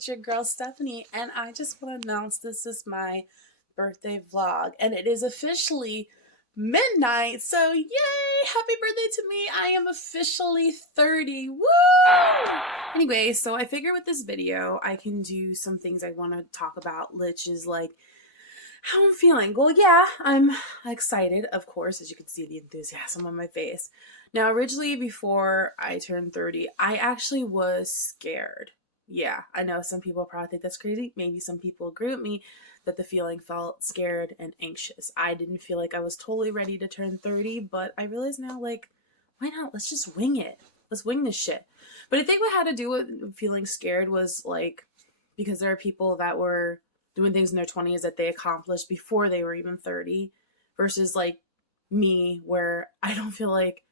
it's your girl Stephanie, and I just want to announce this is my birthday vlog, and it is officially midnight, so yay! Happy birthday to me! I am officially 30. Woo! Anyway, so I figure with this video, I can do some things I want to talk about, which is like how I'm feeling. Well, yeah, I'm excited, of course, as you can see the enthusiasm on my face. Now, originally, before I turned 30, I actually was scared. Yeah, I know some people probably think that's crazy. Maybe some people agree with me that the feeling felt scared and anxious. I didn't feel like I was totally ready to turn 30, but I realize now, like, why not? Let's just wing it. Let's wing this shit. But I think what had to do with feeling scared was, like, because there are people that were doing things in their 20s that they accomplished before they were even 30 versus, like, me, where I don't feel like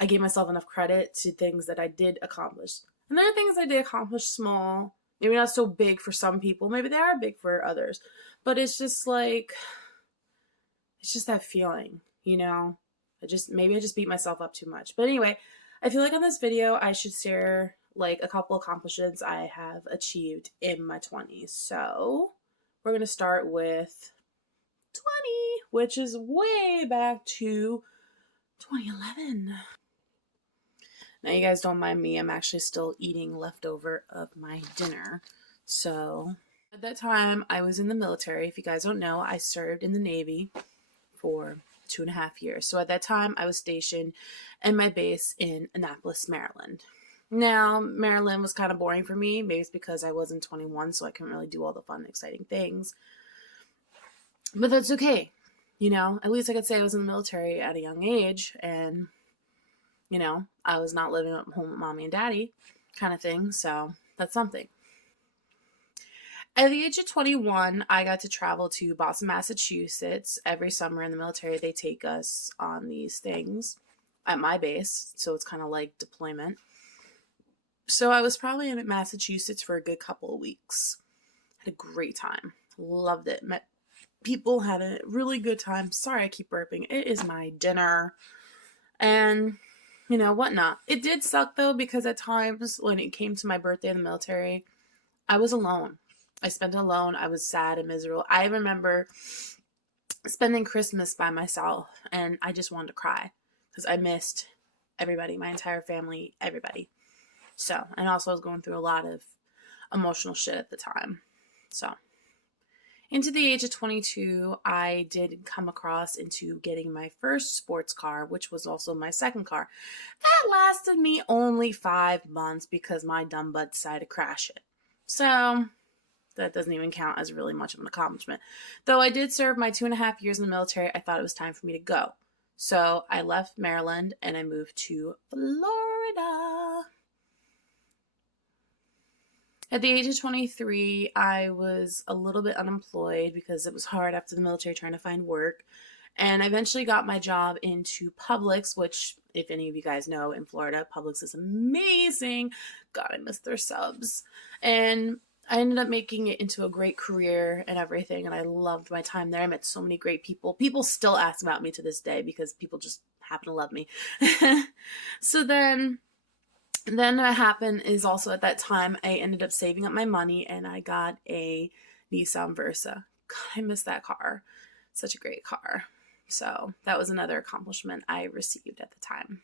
I gave myself enough credit to things that I did accomplish. And there are things I did accomplish small, maybe not so big for some people, maybe they are big for others, but it's just like, it's just that feeling, you know? Maybe I just beat myself up too much. But anyway, I feel like on this video, I should share like a couple accomplishments I have achieved in my 20s. So we're going to start with 20, which is way back to 2011. Now, you guys don't mind me, I'm actually still eating leftover of my dinner. So, at that time, I was in the military. If you guys don't know, I served in the Navy for 2.5 years. So, at that time, I was stationed at my base in Annapolis, Maryland. Now, Maryland was kind of boring for me. Maybe it's because I wasn't 21, so I couldn't really do all the fun, exciting things. But that's okay. You know, at least I could say I was in the military at a young age, and you know, I was not living at home with mommy and daddy kind of thing. So that's something. At the age of 21, I got to travel to Boston, Massachusetts. Every summer in the military, they take us on these things at my base. So it's kind of like deployment. So I was probably in Massachusetts for a good couple of weeks. Had a great time. Loved it. Met people, had a really good time. Sorry, I keep burping. It is my dinner. And you know, whatnot. It did suck, though, because at times when it came to my birthday in the military, I was alone. I spent it alone. I was sad and miserable. I remember spending Christmas by myself, and I just wanted to cry because I missed everybody, my entire family, everybody. So, and also I was going through a lot of emotional shit at the time. So, into the age of 22, I did come across into getting my first sports car, which was also my second car. That lasted me only 5 months because my dumb butt decided to crash it. So that doesn't even count as really much of an accomplishment. Though I did serve my 2.5 years in the military, I thought it was time for me to go. So I left Maryland and I moved to Florida. At the age of 23, I was a little bit unemployed because it was hard after the military trying to find work. And I eventually got my job into Publix, which, if any of you guys know, in Florida, Publix is amazing. God, I miss their subs. And I ended up making it into a great career and everything, and I loved my time there. I met so many great people. People still ask about me to this day because people just happen to love me. So then what happened is also at that time, I ended up saving up my money and I got a Nissan Versa. God, I miss that car. Such a great car. So that was another accomplishment I received at the time.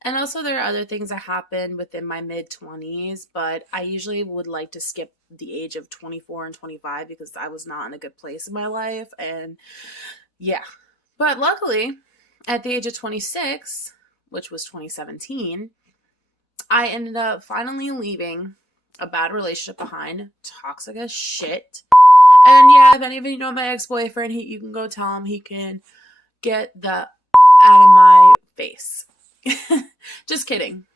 And also there are other things that happened within my mid-20s, but I usually would like to skip the age of 24 and 25 because I was not in a good place in my life. And yeah. But luckily, at the age of 26, which was 2017, I ended up finally leaving a bad relationship behind, toxic as shit. And yeah, if any of you know my ex-boyfriend, you can go tell him he can get the out of my face. Just kidding.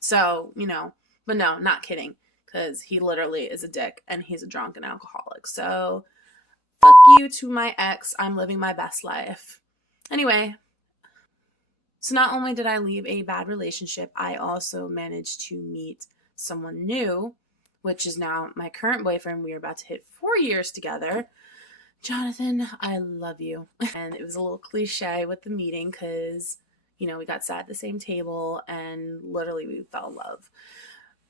So, you know, but no, not kidding, because he literally is a dick and he's a drunken alcoholic. So, fuck you to my ex. I'm living my best life. Anyway. So not only did I leave a bad relationship, I also managed to meet someone new, which is now my current boyfriend. We are about to hit 4 years together. Jonathan, I love you. And it was a little cliche with the meeting because, you know, we got sat at the same table and literally we fell in love.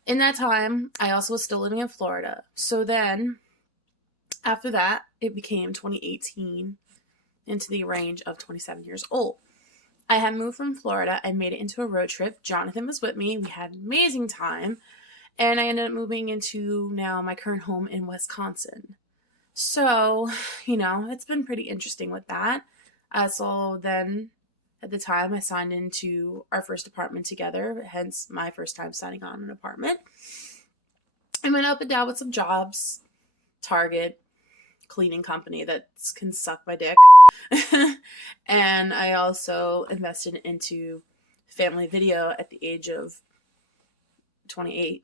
In that time, I also was still living in Florida. So then, after that, it became 2018 into the range of 27 years old. I had moved from Florida and made it into a road trip. Jonathan was with me. We had an amazing time. And I ended up moving into now my current home in Wisconsin. So, it's been pretty interesting with that. So then at the time I signed into our first apartment together, hence my first time signing on an apartment. I went up and down with some jobs, Target, cleaning company that can suck my dick. And I also invested into family video at the age of 28.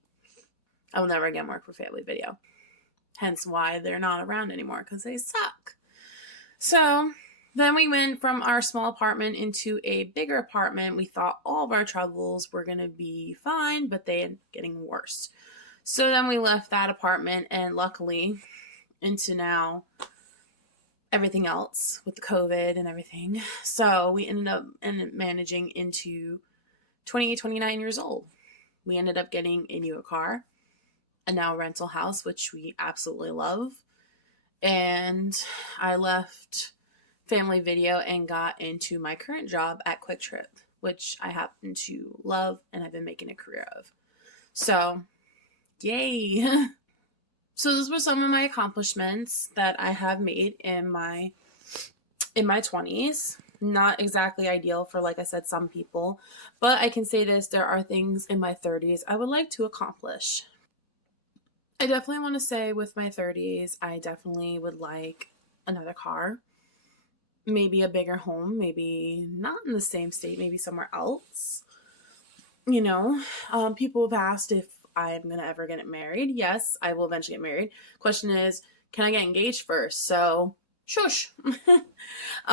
I will never again work for family video. Hence why they're not around anymore, because they suck. So then we went from our small apartment into a bigger apartment. We thought all of our troubles were going to be fine, but they ended up getting worse. So then we left that apartment, and luckily into now everything else with the COVID and everything. So we ended up managing into 28, 29 years old. We ended up getting a newer car, a now rental house, which we absolutely love. And I left family video and got into my current job at Quick Trip, which I happen to love and I've been making a career of. So, yay. So those were some of my accomplishments that I have made in my 20s. Not exactly ideal for, like I said, some people, but I can say this, there are things in my 30s I would like to accomplish. I definitely want to say with my 30s, I definitely would like another car, maybe a bigger home, maybe not in the same state, maybe somewhere else. People have asked if I'm going to ever get married. Yes, I will eventually get married. Question is, can I get engaged first? So, shush.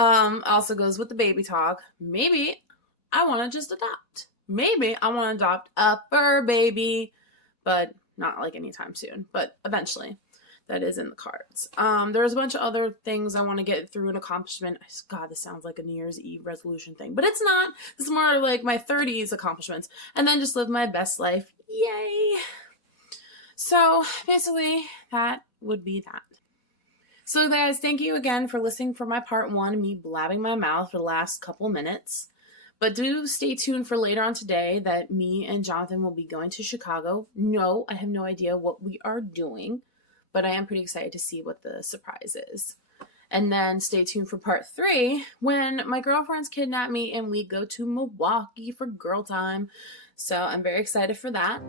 Also goes with the baby talk. Maybe I want to just adopt. Maybe I want to adopt a fur baby, but not like anytime soon, but eventually. That is in the cards. There's a bunch of other things I want to get through an accomplishment. God, this sounds like a New Year's Eve resolution thing, but it's not. This is more like my 30s accomplishments, and then just live my best life. Yay! So basically, that would be that. So guys, thank you again for listening for my part 1, me blabbing my mouth for the last couple minutes. But do stay tuned for later on today that me and Jonathan will be going to Chicago. No, I have no idea what we are doing, but I am pretty excited to see what the surprise is. And then stay tuned for part 3 when my girlfriends kidnap me and we go to Milwaukee for girl time. So I'm very excited for that.